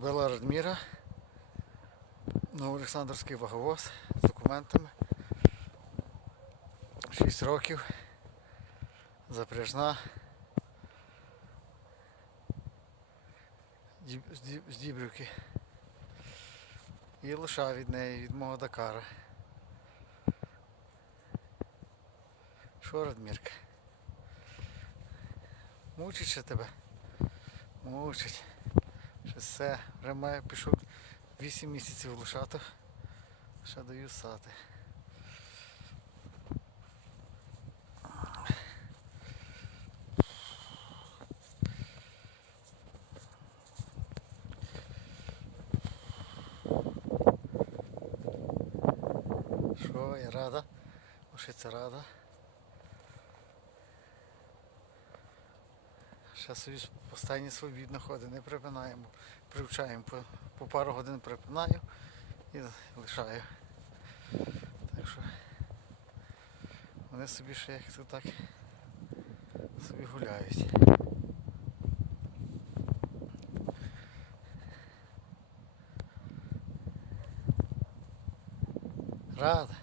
Кобила Радміра, Новоолександрівський ваговоз з документами. 6 років. Запряжна. З Діб- З Дібрівки. І лоша від неї, від мого Дакара. Що, Радмірка? Мучить ще тебе? Мучить. Все. Має пішов 8 місяців лошато. Ще даю сати. Що, я рада? Лошиця рада. Ще собі останні свобідно ходить, не припинаємо. Привчаємо по, по пару годин припинаю і лишаю. Так що вони собі ще як то так собі гуляють. Рада.